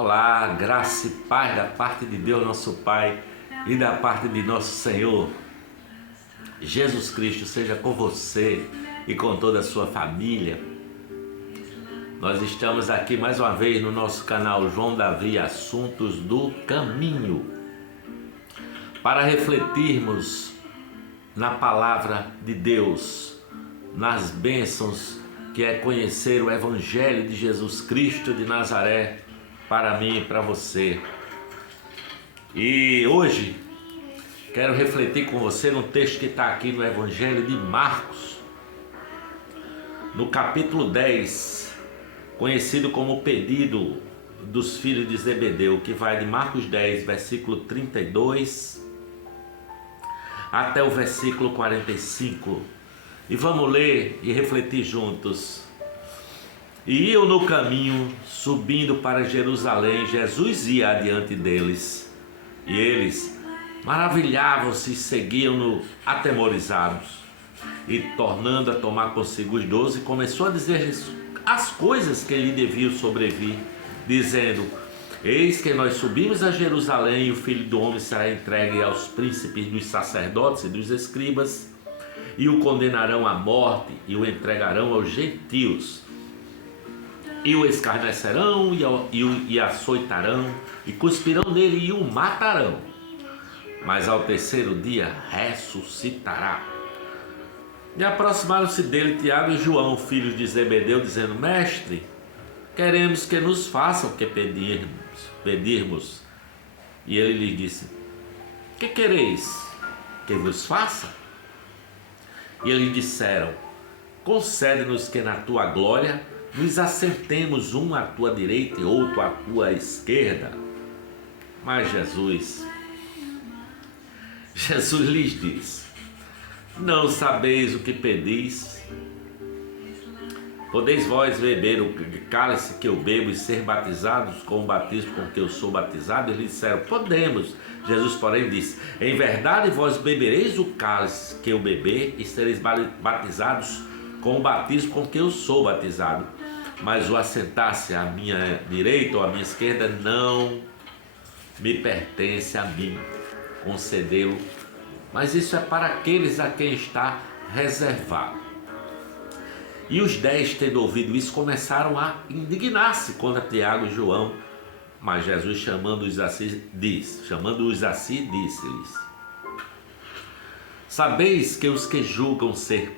Olá, graça e paz da parte de Deus, nosso Pai, e da parte de nosso Senhor Jesus Cristo, seja com você e com toda a sua família. Nós estamos aqui mais uma vez no nosso canal João Davi Assuntos do Caminho, para refletirmos na palavra de Deus, nas bênçãos que é conhecer o Evangelho de Jesus Cristo de Nazaré, para mim e para você. E hoje quero refletir com você no texto que está aqui no Evangelho de Marcos, no capítulo 10, conhecido como o pedido dos filhos de Zebedeu, que vai de Marcos 10, versículo 32 até o versículo 45. E vamos ler e refletir juntos. E iam no caminho, subindo para Jerusalém, Jesus ia adiante deles. E eles maravilhavam-se e seguiam-no atemorizados. E tornando a tomar consigo os 12, começou a dizer as coisas que lhe deviam sobrevir, dizendo: Eis que nós subimos a Jerusalém, e o Filho do Homem será entregue aos príncipes dos sacerdotes e dos escribas, e o condenarão à morte, e o entregarão aos gentios, e o escarnecerão, e açoitarão, e cuspirão nele, e o matarão. Mas ao terceiro dia ressuscitará. E aproximaram-se dele Tiago e João, filhos de Zebedeu, dizendo: Mestre, queremos que nos façam o que pedirmos. E ele lhes disse: Que quereis que vos faça? E eles disseram: Concede-nos que na tua glória nos assentemos um à tua direita e outro à tua esquerda. Mas Jesus lhes diz: Não sabeis o que pedis? Podeis vós beber o cálice que eu bebo e ser batizados com o batismo com que eu sou batizado? Eles disseram: Podemos. Jesus, porém, disse: Em verdade vós bebereis o cálice que eu beber e sereis batizados com o batismo com que eu sou batizado. Mas o assentar-se à minha direita ou à minha esquerda não me pertence a mim concedê-lo, mas isso é para aqueles a quem está reservado. E os 10, tendo ouvido isso, começaram a indignar-se contra Tiago e João. Mas Jesus, chamando-os assim, disse-lhes: Sabeis que os que julgam ser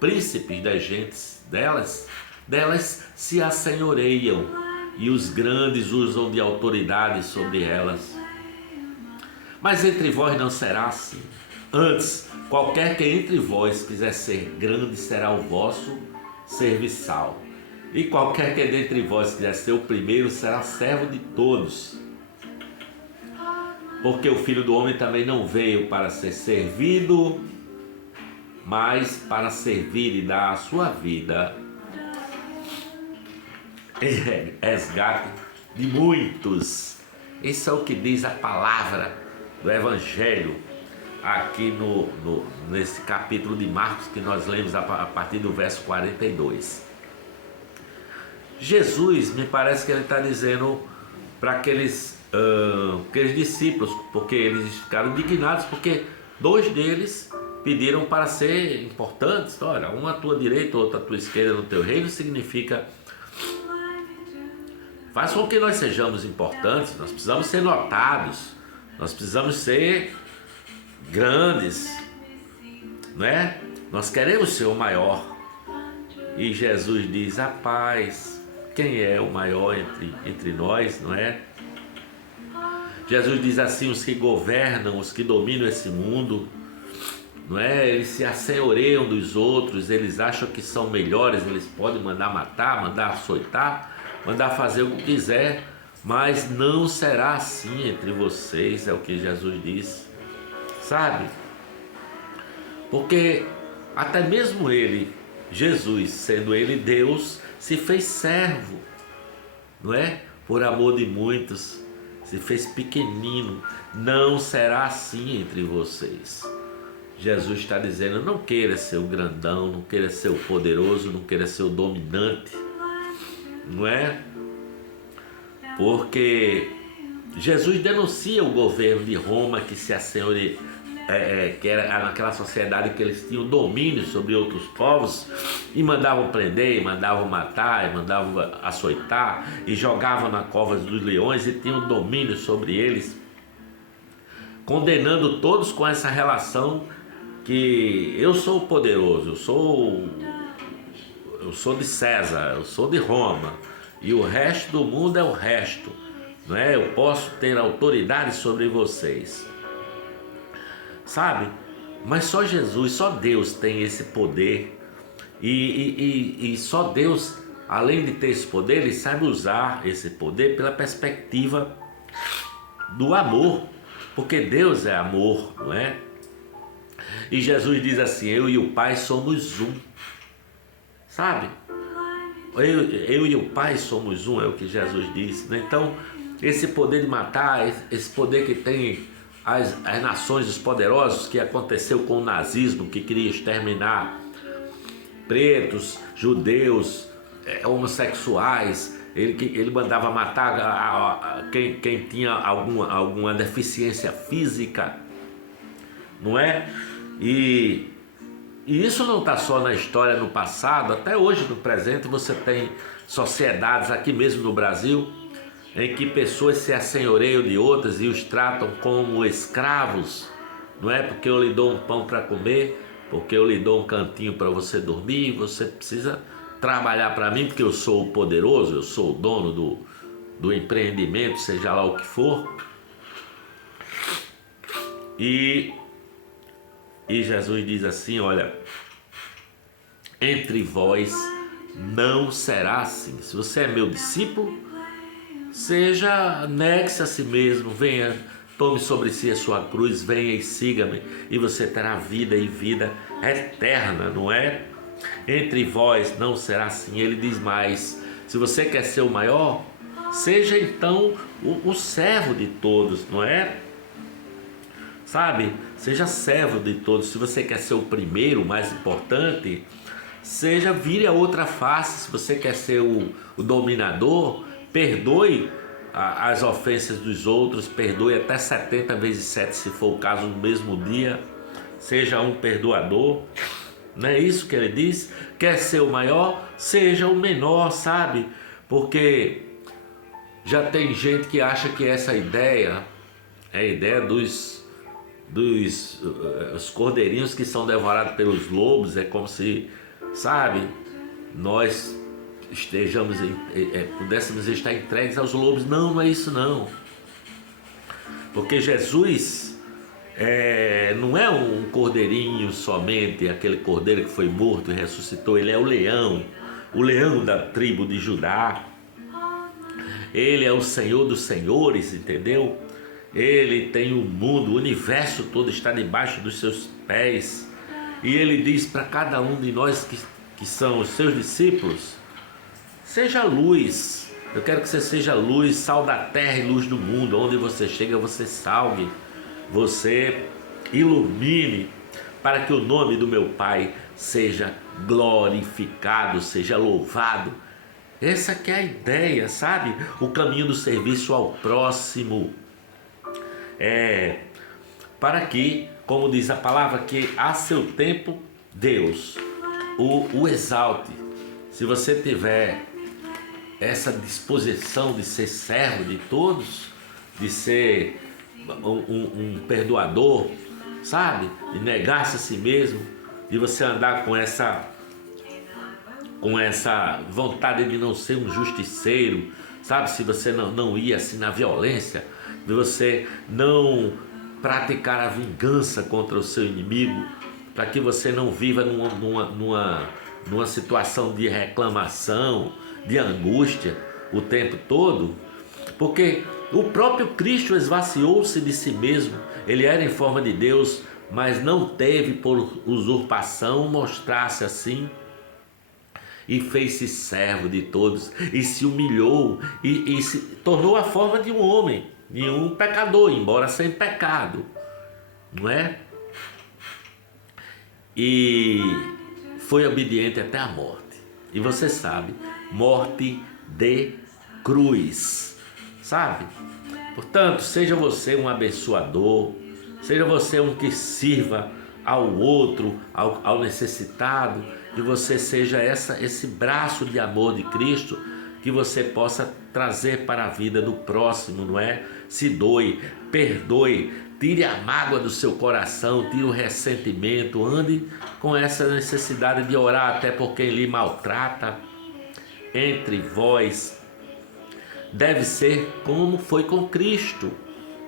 príncipes das gentes delas se assenhoreiam, e os grandes usam de autoridade sobre elas. Mas entre vós não será assim. Antes, qualquer que entre vós quiser ser grande será o vosso serviçal. E qualquer que dentre vós quiser ser o primeiro será servo de todos. Porque o Filho do Homem também não veio para ser servido, mas para servir e dar a sua vida em resgate de muitos. Isso é o que diz a palavra do Evangelho aqui nesse capítulo de Marcos, que nós lemos a partir do verso 42. Jesus, me parece que ele está dizendo para aqueles discípulos, porque eles ficaram indignados, porque 2 deles pediram para ser importantes. Olha, um à tua direita, outro à tua esquerda no teu reino, significa: faz com que nós sejamos importantes, nós precisamos ser notados, nós precisamos ser grandes, não é? Nós queremos ser o maior. E Jesus diz: Rapaz, quem é o maior entre nós, não é? Jesus diz assim: os que governam, os que dominam esse mundo, não é? Eles se assenhoreiam dos outros, eles acham que são melhores, eles podem mandar matar, mandar açoitar, mandar fazer o que quiser, mas não será assim entre vocês, é o que Jesus disse, sabe? Porque até mesmo ele, Jesus, sendo ele Deus, se fez servo, não é? Por amor de muitos, se fez pequenino. Não será assim entre vocês. Jesus está dizendo: não queira ser o grandão, não queira ser o poderoso, não queira ser o dominante, não é? porque Jesus denuncia o governo de Roma que se assenhoreia, que era naquela sociedade que eles tinham domínio sobre outros povos e mandavam prender, mandavam matar, mandavam açoitar e jogavam na cova dos leões e tinham domínio sobre eles, condenando todos com essa relação que eu sou poderoso, eu sou de César, eu sou de Roma e o resto do mundo é o resto, não é? Eu posso ter autoridade sobre vocês, sabe? Mas só Jesus, só Deus tem esse poder e só Deus, além de ter esse poder, ele sabe usar esse poder pela perspectiva do amor, porque Deus é amor, não é? E Jesus diz assim: eu e o Pai somos um, sabe? Eu e o Pai somos um, é o que Jesus disse, né? Então, esse poder de matar, esse poder que tem as nações, os poderosos, que aconteceu com o nazismo, que queria exterminar pretos, judeus, homossexuais, ele mandava matar quem tinha alguma deficiência física, não é? E isso não está só na história, no passado, até hoje no presente você tem sociedades aqui mesmo no Brasil em que pessoas se assenhoreiam de outras e os tratam como escravos, não é? Porque eu lhe dou um pão para comer, porque eu lhe dou um cantinho para você dormir, você precisa trabalhar para mim porque eu sou o poderoso, eu sou o dono do empreendimento, seja lá o que for. E Jesus diz assim: olha, entre vós não será assim. Se você é meu discípulo, negue-se a si mesmo, venha, tome sobre si a sua cruz, venha e siga-me, e você terá vida e vida eterna, não é? Entre vós não será assim. Ele diz mais: se você quer ser o maior, seja então o servo de todos, não é? Sabe? Seja servo de todos. Se você quer ser o primeiro, o mais importante, vire a outra face. Se você quer ser o dominador, perdoe as ofensas dos outros, perdoe até 70 vezes 7, se for o caso, no mesmo dia. Seja um perdoador. Não é isso que ele diz? Quer ser o maior? Seja o menor, sabe? Porque já tem gente que acha que essa ideia é a ideia dos os cordeirinhos que são devorados pelos lobos. É como se, sabe, nós pudéssemos estar entregues aos lobos. Não, não é isso não. Porque Jesus não é um cordeirinho somente, aquele cordeiro que foi morto e ressuscitou. Ele é o leão da tribo de Judá. Ele é o Senhor dos senhores, entendeu? Ele tem o mundo, o universo todo está debaixo dos seus pés. E ele diz para cada um de nós que são os seus discípulos: seja luz. Eu quero que você seja luz, sal da terra e luz do mundo. Onde você chega, você salgue, você ilumine, para que o nome do meu Pai seja glorificado, seja louvado. Essa que é a ideia, sabe? O caminho do serviço ao próximo. Para que, como diz a palavra, que a seu tempo Deus o exalte. Se você tiver essa disposição de ser servo de todos, de ser um perdoador, sabe? De negar-se a si mesmo, de você andar com essa vontade de não ser um justiceiro, sabe? Se você não ir assim na violência, de você não praticar a vingança contra o seu inimigo, para que você não viva numa situação de reclamação, de angústia o tempo todo, porque o próprio Cristo esvaziou-se de si mesmo. Ele era em forma de Deus, mas não teve por usurpação mostrar-se assim, e fez-se servo de todos, e se humilhou, e se tornou a forma de um homem, de um pecador, embora sem pecado, não é? E foi obediente até a morte. E você sabe, morte de cruz. sabe? Portanto, seja você um abençoador, seja você um que sirva ao outro, ao necessitado, que você seja esse braço de amor de Cristo, que você possa trazer para a vida do próximo, não é? Se doe, perdoe, tire a mágoa do seu coração, tire o ressentimento, ande com essa necessidade de orar até por quem lhe maltrata. Entre vós deve ser como foi com Cristo,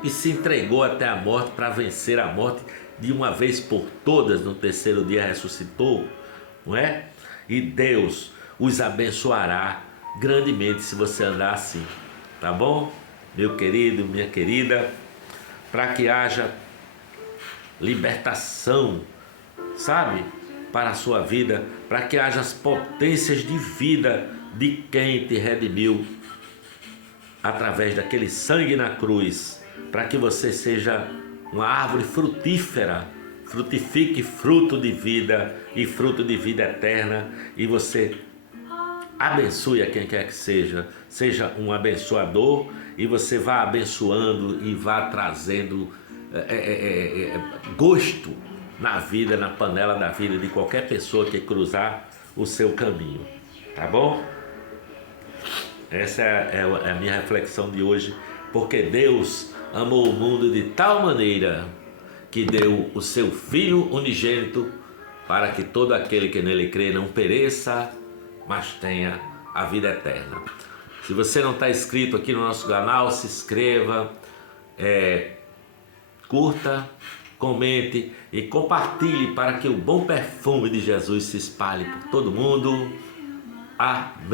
que se entregou até a morte para vencer a morte de uma vez por todas, no terceiro dia ressuscitou, não é? E Deus os abençoará grandemente se você andar assim, tá bom? Meu querido, minha querida, para que haja libertação, sabe? Para a sua vida, para que haja as potências de vida de quem te redimiu através daquele sangue na cruz, para que você seja uma árvore frutífera, frutifique fruto de vida e fruto de vida eterna, e você abençoe a quem quer que seja, seja um abençoador, e você vá abençoando e vá trazendo gosto na vida, na panela da vida de qualquer pessoa que cruzar o seu caminho, tá bom? Essa é a minha reflexão de hoje, porque Deus amou o mundo de tal maneira que deu o seu Filho unigênito para que todo aquele que nele crê não pereça, mas tenha a vida eterna. Se você não está inscrito aqui no nosso canal, se inscreva, curta, comente e compartilhe para que o bom perfume de Jesus se espalhe por todo mundo. Amém.